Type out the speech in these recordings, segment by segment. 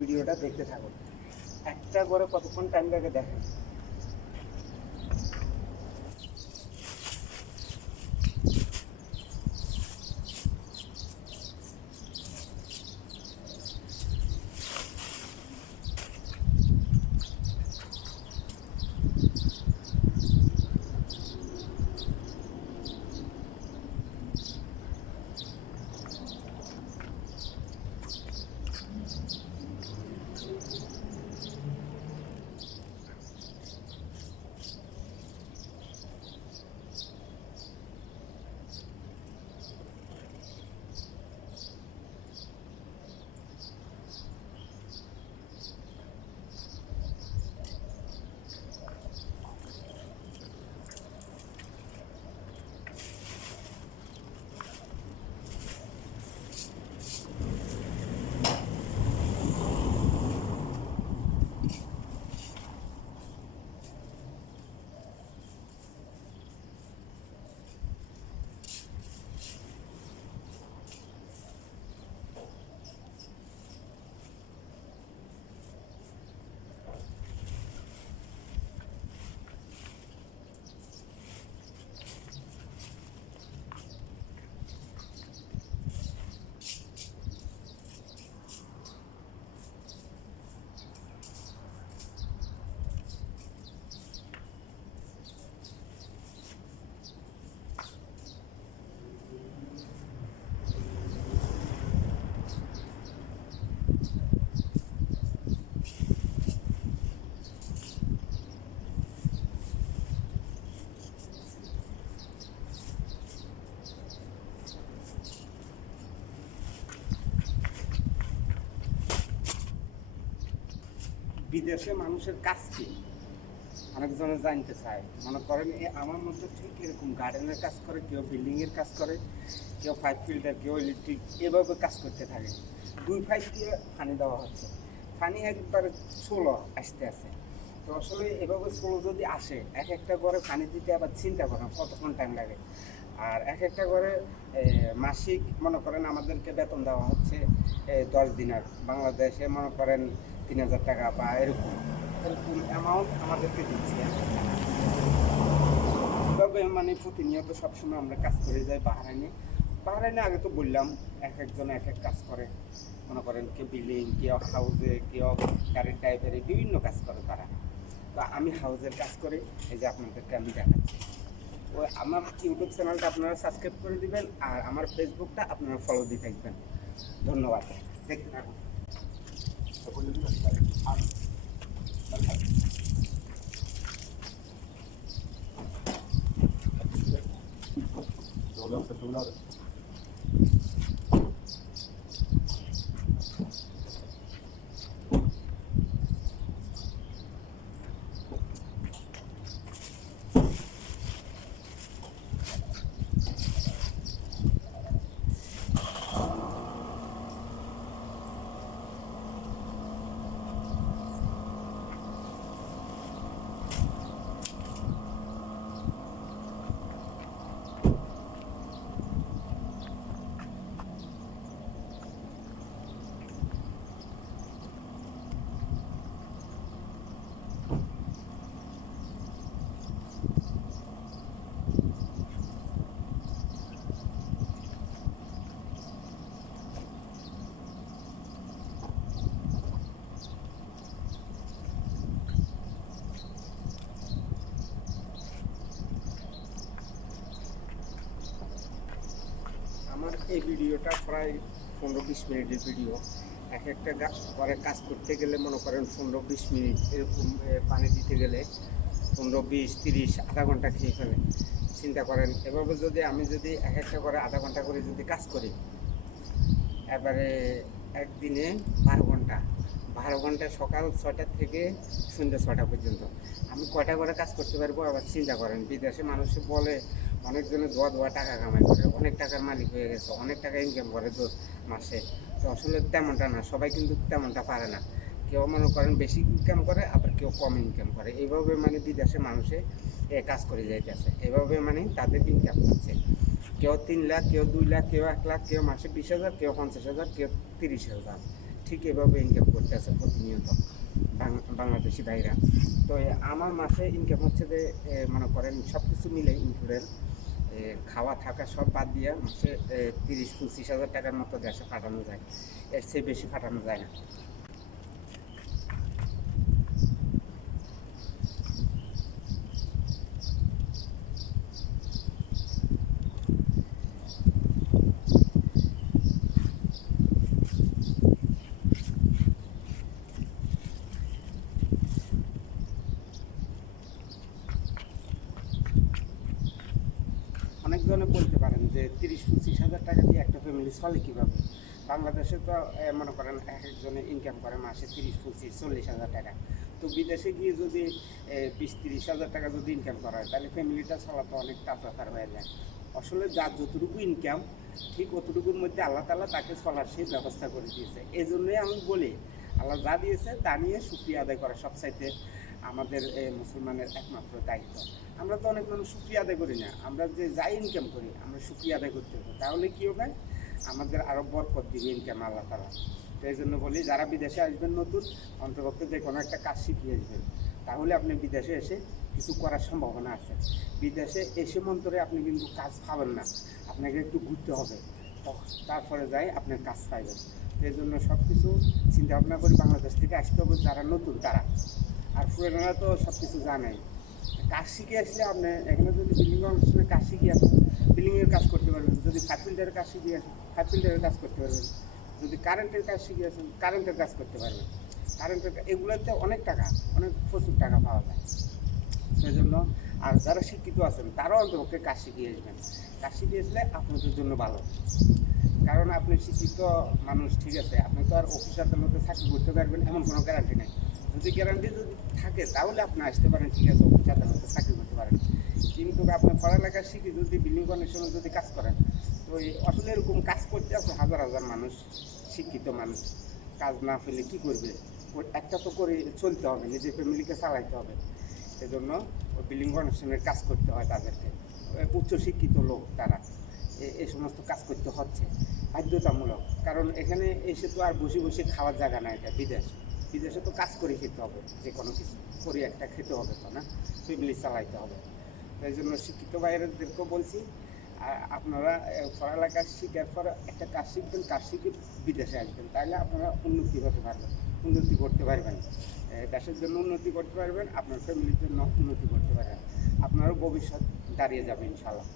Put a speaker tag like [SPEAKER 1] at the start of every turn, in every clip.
[SPEAKER 1] ভিডিওটা দেখতে থাকুন। একটা করে কতক্ষণ টাইম লাগে দেখেন। বিদেশে মানুষের কাজ কি? অনেকজনে জানতে চায়। মনে করেন আমার মধ্যে ঠিক এরকম গার্ডেনের কাজ করে, কেউ বিল্ডিংয়ের কাজ করে, কেউ পাইপ ফিল্টার কেউ ইলেকট্রিক এভাবে কাজ করতে থাকে। দুই পাইপ দিয়ে পানি দেওয়া হচ্ছে। পানি একবারে ষোলো আসতে আসে তো আসলে এভাবে ষোলো যদি আসে, এক একটা করে পানি দিতে আবার চিন্তা করেন কতক্ষণ টাইম লাগে? আর এক একটা করে মাসিক মনে করেন আমাদেরকে বেতন দেওয়া হচ্ছে দশ দিনের। বাংলাদেশে মনে করেন তিন হাজার টাকা বা এরকম। এরকম অ্যামাউন্ট আমাদেরকে দিচ্ছে। তবে মানে প্রতিনিয়ত সবসময় আমরা কাজ করে যাই বাহারাইনে। বাহারাইনে আগে তো বললাম, এক একজন এক এক কাজ করে। মনে করেন কেউ বিল্ডিং কেউ হাউজে, কেউ গাড়ির ড্রাইভারে বিভিন্ন কাজ করে তারা। তো আমি হাউজের কাজ করি, এই যে আপনাদেরকে আমি দেখাচ্ছি। ওই আমার ইউটিউব চ্যানেলটা আপনারা সাবস্ক্রাইব করে দিবেন, আর আমার ফেসবুকটা আপনারা ফলো দিয়ে থাকবেন। ধন্যবাদ। দেখতে থাকুন। আমার এই ভিডিওটা প্রায় পনেরো বিশ মিনিটের ভিডিও। এক একটা ঘরে কাজ করতে গেলে মনে করেন পনেরো বিশ মিনিট এরকম পানি দিতে গেলে পনেরো বিশ তিরিশ আধা ঘণ্টা খেয়ে ফেলে। চিন্তা করেন, এভাবে যদি আমি যদি এক একটা করে আধা ঘণ্টা করে যদি কাজ করি, এবারে একদিনে বারো ঘণ্টা। বারো ঘণ্টা সকাল ছটা থেকে সন্ধ্যা ছটা পর্যন্ত। আমি কয়টা করে কাজ করতে পারব? আবার চিন্তা করেন, বিদেশে মানুষ বলে অনেকজনে দোয়া দোয়া টাকা কামাই করে, অনেক টাকার মালিক হয়ে গেছে, অনেক টাকা ইনকাম করে তো মাসে। তো আসলে তেমনটা না, সবাই কিন্তু তেমনটা পারে না। কেউ মনে করেন বেশি ইনকাম করে, আবার কেউ কম ইনকাম করে। এইভাবে মানে বিদেশে মানুষে কাজ করে যাইতেছে। এইভাবে মানে তাদের ইনকাম করছে কেউ তিন লাখ, কেউ দুই লাখ, কেউ এক লাখ, কেউ মাসে বিশ হাজার, কেউ পঞ্চাশ হাজার, কেউ তিরিশ হাজার। ঠিক এভাবে ইনকাম করতেছে প্রতিনিয়ত বাংলাদেশি ভাইরা। তো আমার মাসে ইনকাম হচ্ছে যে মনে করেন সব কিছু মিলে ইনক্লুডেড খাওয়া থাকা সব বাদ দিয়ে মাসে তিরিশ, পঁচিশ হাজার টাকার মতো দেশে পাঠানো যায়। এর চেয়ে বেশি পাঠানো যায় না অনেকজনে বলতে পারেন যে তিরিশ পঁচিশ হাজার টাকা দিয়ে একটা ফ্যামিলি চলে কীভাবে? বাংলাদেশে তো মনে করেন এক একজনে ইনকাম করে মাসে তিরিশ, পঁচিশ, চল্লিশ হাজার টাকা। তো বিদেশে গিয়ে যদি বিশ, তিরিশ হাজার টাকা যদি ইনকাম করা হয়, তাহলে ফ্যামিলিটা চালাতে অনেক ব্যাপার হয়ে যায়। আসলে যার যতটুকু ইনকাম ঠিক অতটুকুর মধ্যে আল্লাহ তালা তাকে চলার সেই ব্যবস্থা করে দিয়েছে। এই জন্যই আমি বলি, আল্লাহ যা দিয়েছে তা নিয়ে সুক্রিয়া আদায় করা সবচাইতে আমাদের মুসলমানের একমাত্র দায়িত্ব। আমরা তো অনেক মানুষ সুক্রিয়া আদায় করি না। আমরা যে যাই ইনকাম করি, আমরা সুক্রিয়া আদায় করতে হবে। তাহলে কী হবে? আমাদের আরও বরকত দিবে ইনকাম আল্লাহ তালা তো এই জন্য বলি, যারা বিদেশে আসবেন নতুন অন্তর্ভুক্ত যে কোনো একটা কাজ শিখিয়ে আসবেন, তাহলে আপনি বিদেশে এসে কিছু করার সম্ভাবনা আছে। বিদেশে এসে মন্তরে আপনি কিন্তু কাজ পাবেন না, আপনাকে একটু ঘুরতে হবে। তারপরে যাই আপনার কাজ পাইবেন। এই জন্য সব কিছু চিন্তা ভাবনা করে বাংলাদেশ থেকে আসতে হবে যারা নতুন, তারা। আর পুরানোরা তো সব কিছু জানাই। কাজ শিখে আসলে আপনি এখানে যদি বিল্ডিং অনুষ্ঠানে কাজ শিখে আসেন বিল্ডিংয়ের কাজ করতে পারবেন, যদি ফাইভ ফিল্টারের কাজ শিখে আসেন ফাইভ কাজ করতে পারবেন, যদি কারেন্টের কাজ শিখে আসেন কারেন্টের কাজ করতে পারবেন। কারেন্টের এগুলোতে অনেক টাকা, অনেক প্রচুর টাকা পাওয়া যায়। সেই জন্য আর যারা শিক্ষিত আছেন, তারাও অন্তপক্ষে কাজ শিখিয়ে আসবেন। কাজ শিখিয়ে আসলে আপনাদের জন্য ভালো। কারণ আপনি শিক্ষিত মানুষ, ঠিক আছে? আপনি তো আর অফিস আদালতে চাকরি করতে পারবেন, এমন কোনো গ্যারান্টি নেই। যদি গ্যারান্টি যদি থাকে, তাহলে আপনি আসতে পারেন, ঠিক আছে? অফিস আদালতে চাকরি করতে পারেন। কিন্তু আপনি পড়ালেখা শিখে যদি বিল্ডিং কন্ডিশনে যদি কাজ করেন, তো আসলে এরকম কাজ করতে আছে হাজার হাজার মানুষ, শিক্ষিত মানুষ। কাজ না পেলে কী করবে? একটা তো করে চলতে হবে, নিজের ফ্যামিলিকে চালাইতে হবে। সেজন্য ওই বিল্ডিং কন্ডিশনের কাজ করতে হয় তাদেরকে। ওই উচ্চ শিক্ষিত লোক তারা। এই সমস্ত কাজ করতে হচ্ছে। বাধ্যতামূলক। কারণ এখানে এসে তো আর বসে বসে খাওয়ার জায়গা না এটা বিদেশ। বিদেশে তো কাজ করে খেতে হবে। যে কোনো কিছু। করে একটা খেতে হবে তো না? ফ্যামিলি চালাইতে হবে। তাই জন্য শিক্ষিত বাইরেদেরকেও বলছি আপনারা পড়ালেখা শিখার পর একটা কাজ শিখবেন, কাজ শিখে বিদেশে আসবেন। তাহলে আপনারা উন্নতি হতে পারবেন, উন্নতি করতে পারবেন। দেশের জন্য উন্নতি করতে পারবেন, আপনার ফ্যামিলির জন্য উন্নতি করতে পারবেন। আপনারও ভবিষ্যৎ দাঁড়িয়ে যাবে ইনশাল্লাহ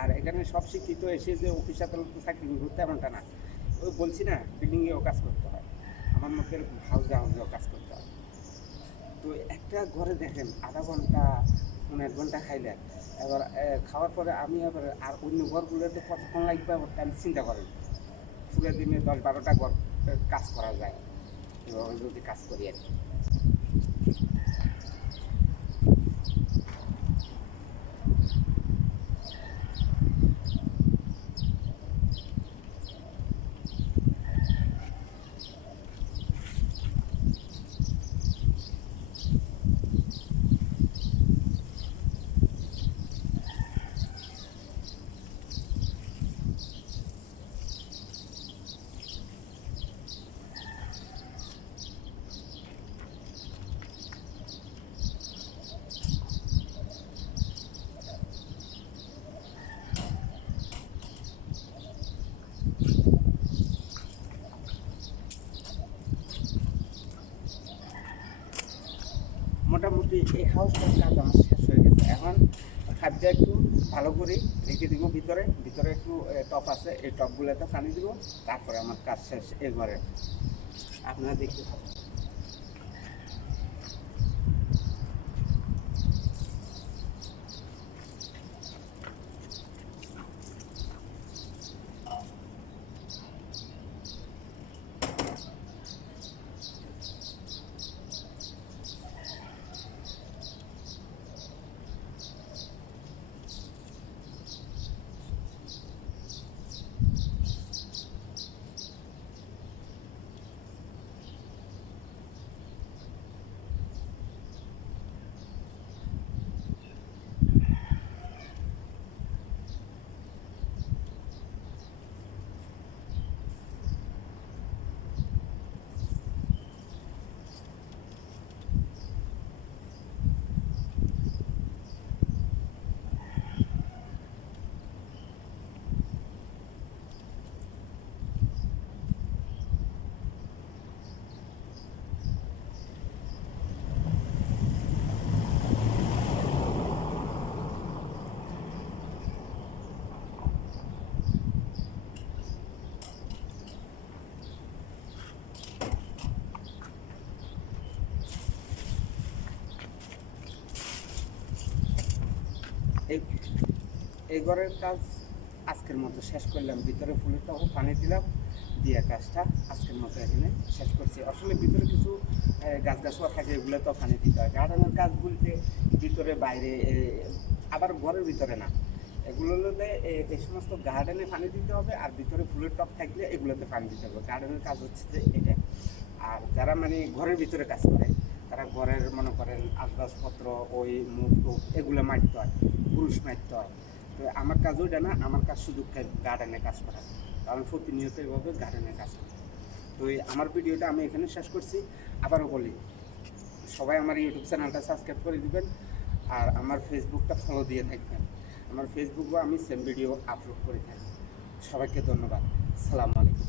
[SPEAKER 1] আর এখানে সব শিক্ষিত এসে যে অফিস আদালতে চাকরি করতে এমনটা না। ওই বলছি না বিল্ডিংয়েও কাজ করতে হয়। আমার মতে হাউসে হাউসেও কাজ করতে হয়। তো একটা ঘরে দেখেন, আধা ঘণ্টা পনেরো এক ঘণ্টা খাইলে। এবার খাওয়ার পরে আমি আবার, আর অন্য ঘরগুলোতে কতক্ষণ লাগবে আবার আমি চিন্তা করি পুরো দিনে দশ বারোটা ঘর কাজ করা যায়। এভাবে যদি কাজ করি আর কি। মোটামুটি এই হাউসটার কাজ আমার শেষ হয়ে গেছে। এখন খাদ্য একটু ভালো করে রেখে দিব ভিতরে। ভিতরে একটু টপ আছে, এই টপগুলোতে পানি দিব, তারপরে আমার কাজ শেষ এ ঘরে। আপনারা দেখতে থাকুন। এই ঘরের কাজ আজকের মতো শেষ করলাম। ভিতরে ফুলের টবে পানি দিলাম, দিয়ে কাজটা আজকের মতো এখানে শেষ করছি। আসলে ভিতরে কিছু গাছ গাছুয়া থাকে, এগুলো তো পানি দিতে হয়। গার্ডেনের কাজ বলতে ভিতরে, বাইরে আবার ঘরের ভিতরে না। এগুলো হলে এই সমস্ত গার্ডেনে পানি দিতে হবে আর ভিতরে ফুলের টব থাকলে এগুলোতে পানি দিতে হবে। গার্ডেনের কাজ হচ্ছে যে এটা। আর যারা মানে ঘরের ভিতরে কাজ করে তারা ঘরের, মনে করেন আসবাবপত্র ওই মুখ টুক এগুলো মারতে হয়, পুরুষ মারতে হয়। তো আমার কাজ ওইটা না, আমার কাজ শুধু গার্ডেনে কাজ করা। কারণ প্রতিনিয়ত এভাবে গার্ডেনে কাজ করি। তো আমার ভিডিওটা আমি এখানে শেষ করছি। আবারও বলি, সবাই আমার ইউটিউব চ্যানেলটা সাবস্ক্রাইব করে দিবেন আর আমার ফেসবুকটা ফলো দিয়ে থাকবেন। আমার ফেসবুকও আমি সেম ভিডিও আপলোড করে থাকি। সবাইকে ধন্যবাদ। সালামু আলাইকুম।